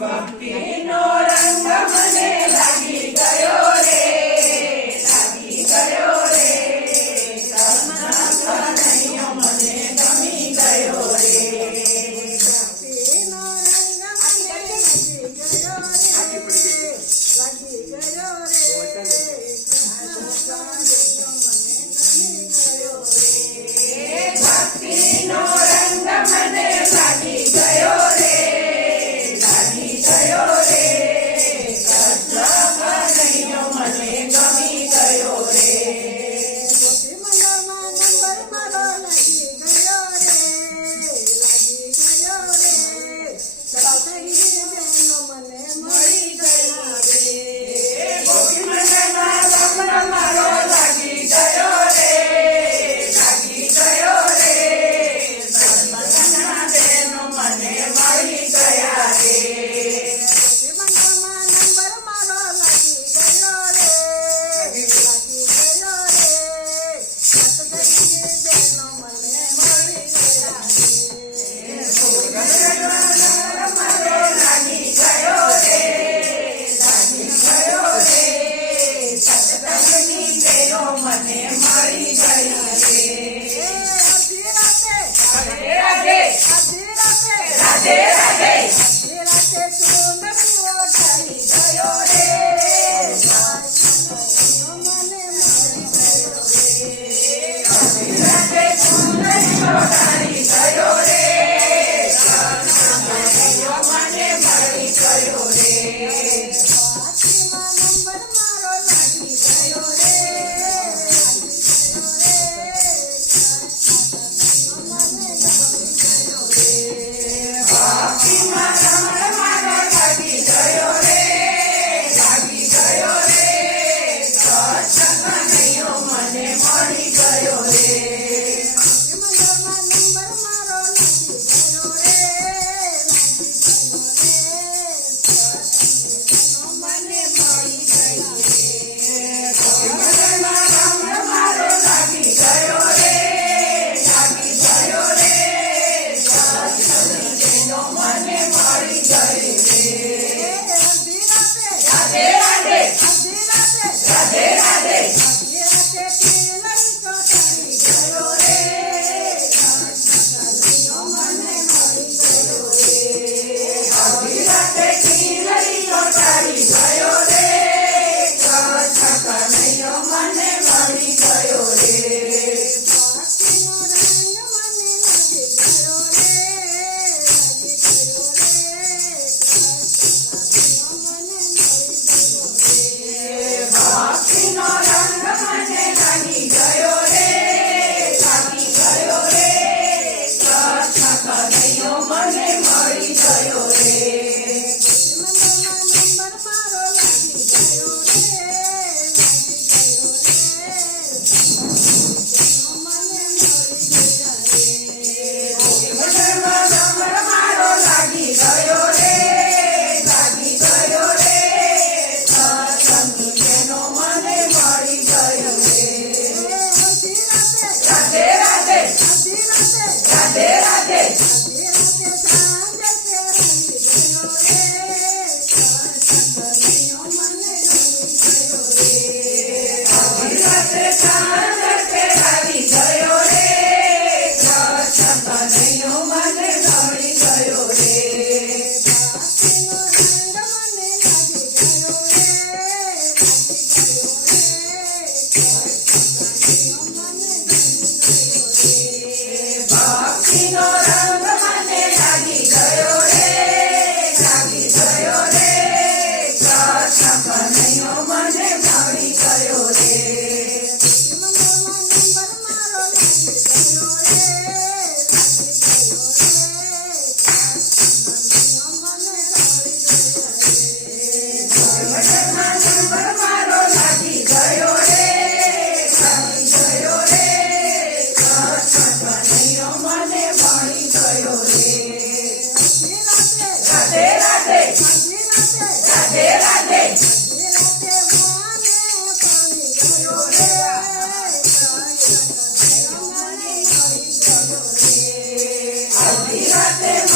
ભક્તિનો રંગ મને લાગી ગયો રે, લાગી ગયો રે, કૃષ્ણ કનૈયો મને ગમી ગયો રે. ભક્તિનો રંગ મને લાગી ગયો રે, લાગી ગયો રે, કૃષ્ણ કનૈયો મને ગમી ગયો રે. ભક્તિનો રંગ મને લાગી ગયો રે, લાગી ગયો રે, કૃષ્ણ કનૈયો મને ગમી ગયો રે. ગોપીમંડળમાં નંબર મારો લાગી ગયો રે, લાગી ગયો રે, સત્સંગી બહેનો મને મળી ગયા રે. ગોપીમંડળમાં નંબર મારો લાગી ગયો રે, લાગી ગયો રે, સત્સંગના બહેનો મને મળી ગયા રે. ગોપીમંડળમાં નંબર મારો લાગી ગયો રે, લાગી ગયો રે, સત્સંગી બહેનો મને મળી ગયા રે. ગોપીમંડળમાં મારો લાગી ગયો રે, લાગી ગયો રે, સત્સંગની બહેનો મને મળી ગયા રે. રાધે રાધે, રાધે રાધે, રાધે રાધે, ચૂંદડીઓ ઢળી ગયો રે, કૃષ્ણ મને મળી ગયો રે. રાધે રાધે, ચૂંદડીઓ ઢળી ગયો રે, કૃષ્ણ કનૈયો મને મળી ગયો રે. ભક્તિમાં નંબર મારો લાગી ગયો રે, ભક્તિમાં નંબર મારો લાગી ગયો રે, લાગી ગયો રે, કૃષ્ણ કનૈયો મને મળી ગયો રે. ભક્તિમંડળમાં નંબર મારો લાગી ગયો રે, લાગી ગયો રે, કૃષ્ણ કનૈયો મને મળી ગયો રે. રાધે રાધે, રાધે રાધે, કિલરીઓ ઢળી ગયો રે, કૃષ્ણ કનૈયો મને મળી ગયો રે. ભક્તિનો રંગ મને લાગી ગયો રે, લાગી ગયો રે, કૃષ્ણ કનૈયો મને મળી ગયો રે. ભક્તિનો રંગ મને લાગી ગયો રે, લાગી ગયો રે, કૃષ્ણ કનૈયો મને મળી ગયો રે. નંબર મારો લાગી ગયો રે, લાગી ગયો રે, લાગી ગયો રે, સત્સંગની બહેનો મને મળી ગયો રે. રાધે રાધે, રાધે રાધે, ચાંદર પહેરાવી ગયો રે, કૃષ્ણ કનૈયો મને ગમી ગયો રે. ભક્તિનો રંગ મને લાગી ગયો રે, ભક્તિનો રંગ મને લાગી ગયો રે, લાગી ગયો રે, કૃષ્ણ કનૈયો મને મળી ગયો રે. નંબર મારો લાગી ગયો રે, નંબર મારો લાગી ગયો રે, લાગી ગયો રે, કૃષ્ણ કનૈયો મને મળી ગયો રે. રાધે રાધે, રાધે રાધે, મને મળી ગયો રે. સાથે